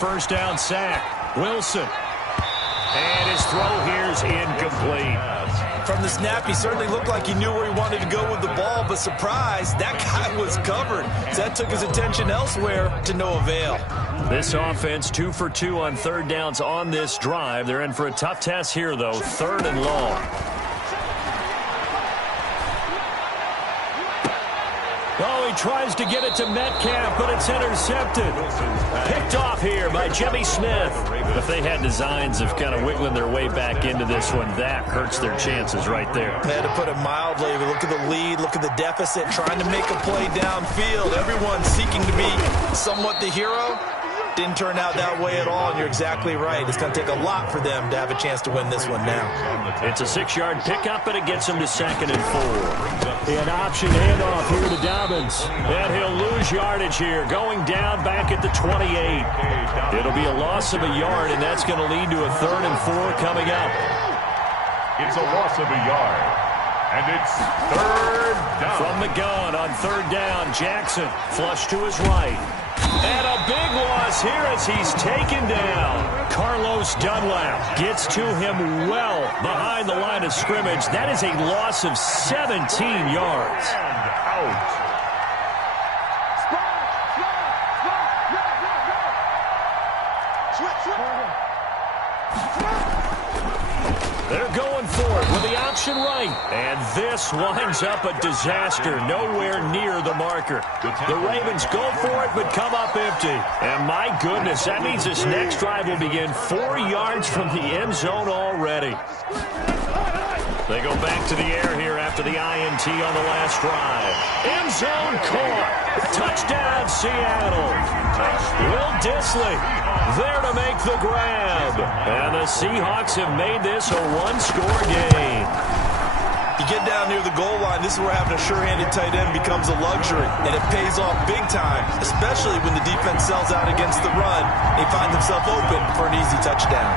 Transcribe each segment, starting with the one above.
First down sack. Wilson. And his throw here's incomplete. From the snap, he certainly looked like he knew where he wanted to go with the ball, but surprise, that guy was covered. So that took his attention elsewhere to no avail. This offense 2 for 2 on third downs on this drive. They're in for a tough test here, though. 3rd and long. Oh, he tries to get it to Metcalf, but it's intercepted. Picked off here by Jimmy Smith. If they had designs of kind of wiggling their way back into this one, that hurts their chances right there. They had to put it mildly. Look at the lead, look at the deficit, trying to make a play downfield. Everyone seeking to be somewhat the hero. Didn't turn out that way at all, and you're exactly right. It's going to take a lot for them to have a chance to win this one now. It's a 6-yard pickup, and it gets them to 2nd and 4. An option handoff here to Dobbins. And he'll lose yardage here, going down back at the 28. It'll be a loss of a yard, and that's going to lead to a 3rd and 4 coming up. It's a loss of a yard, and it's 3rd down. From the gun on 3rd down, Jackson flush to his right. And a big loss here as he's taken down. Carlos Dunlap gets to him well behind the line of scrimmage. That is a loss of 17 yards. And out. They're going for it with the option right. And this winds up a disaster, nowhere near the marker. The Ravens go for it, but come up empty. And my goodness, that means this next drive will begin 4 yards from the end zone already. They go back to the air here after the INT on the last drive. End zone caught. Touchdown, Seattle. Will Dissly there to make the grab. And the Seahawks have made this a one-score game. You get down near the goal line, this is where having a sure-handed tight end becomes a luxury. And it pays off big time, especially when the defense sells out against the run. They find themselves open for an easy touchdown.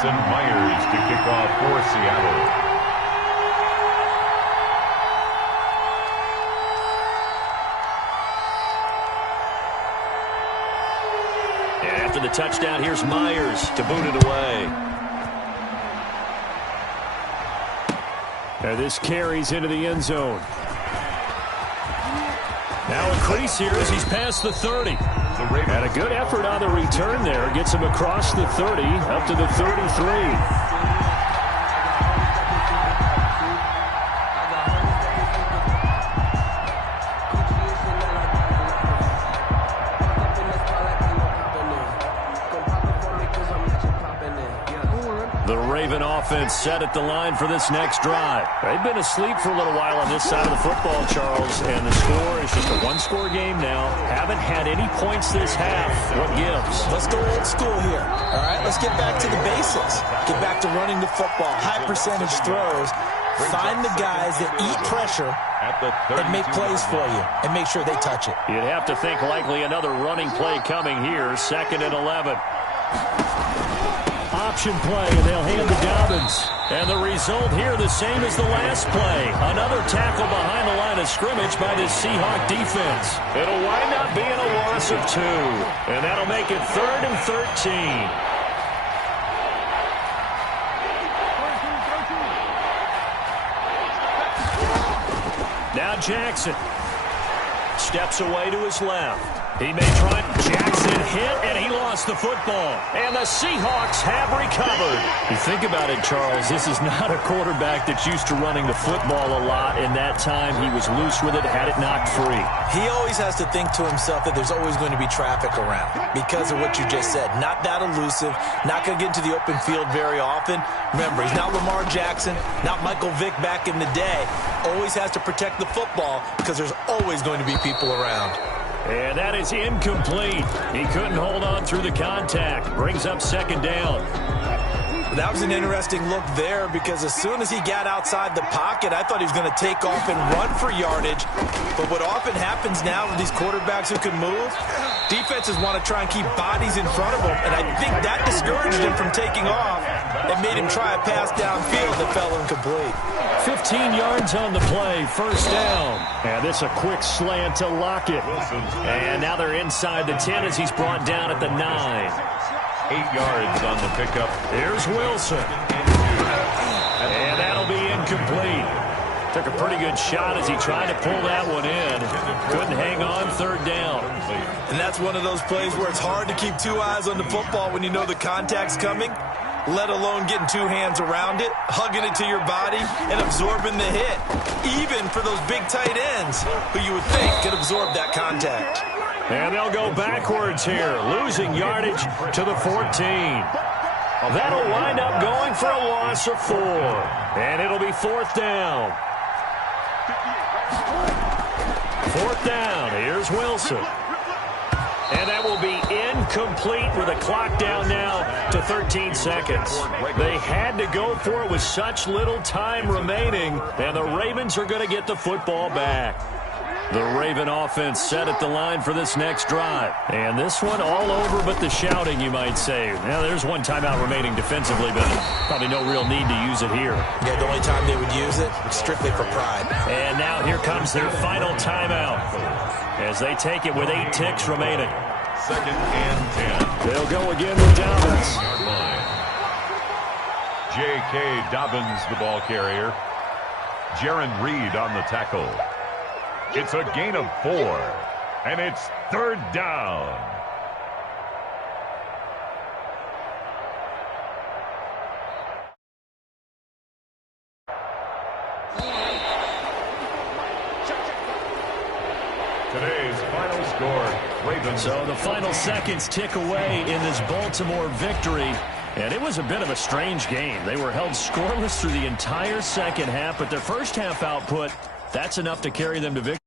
Myers to kick off for Seattle. And after the touchdown, here's Myers to boot it away. And this carries into the end zone. Now a crease here as he's past the 30. And a good effort on the return there. Gets him across the 30, up to the 33. The Raven offense set at the line for this next drive. They've been asleep for a little while on this side of the football, Charles, and the score is just a one-score game now. Haven't had any points this half. What gives? Let's go old school here. All right, let's get back to the basics. Get back to running the football, high percentage throws. Find the guys that eat pressure and make plays for you and make sure they touch it. You'd have to think likely another running play coming here, 2nd and 11. Option play, and they'll hand to Dobbins. And the result here the same as the last play. Another tackle behind the line of scrimmage by this Seahawk defense. It'll wind up being a loss of 2. And that'll make it 3rd and 13. Now Jackson steps away to his left. He may try. Jackson hit, and he lost the football. And the Seahawks have recovered. You think about it, Charles, this is not a quarterback that's used to running the football a lot. In that time, he was loose with it, had it knocked free. He always has to think to himself that there's always going to be traffic around because of what you just said. Not that elusive, not going to get into the open field very often. Remember, he's not Lamar Jackson, not Michael Vick back in the day. Always has to protect the football because there's always going to be people around. And that is incomplete. He couldn't hold on through the contact. Brings up 2nd down. That was an interesting look there because as soon as he got outside the pocket, I thought he was going to take off and run for yardage. But what often happens now with these quarterbacks who can move, defenses want to try and keep bodies in front of them, and I think that discouraged him from taking off and made him try a pass downfield that fell incomplete. 15 yards on the play, first down. And this a quick slant to Lockett. And now they're inside the 10 as he's brought down at the 9. 8 yards on the pickup. Here's Wilson. And that'll be incomplete. Took a pretty good shot as he tried to pull that one in. Couldn't hang on, third down. And that's one of those plays where it's hard to keep two eyes on the football when you know the contact's coming, let alone getting two hands around it, hugging it to your body, and absorbing the hit. Even for those big tight ends who you would think could absorb that contact. And they'll go backwards here, losing yardage to the 14. That'll wind up going for a loss of 4. And it'll be fourth down. Fourth down, here's Wilson. And that will be incomplete with a clock down now to 13 seconds. They had to go for it with such little time remaining, and the Ravens are going to get the football back. The Raven offense set at the line for this next drive. And this one all over but the shouting, you might say. Now, there's one timeout remaining defensively, but probably no real need to use it here. Yeah, the only time they would use it, strictly for pride. And now here comes their final timeout as they take it with 8 ticks remaining. Second and 10. They'll go again with Dobbins. J.K. Dobbins, the ball carrier. Jaron Reed on the tackle. It's a gain of 4, and it's third down. Today's final score, Ravens. So the final seconds tick away in this Baltimore victory. And it was a bit of a strange game. They were held scoreless through the entire second half, but their first half output, that's enough to carry them to victory.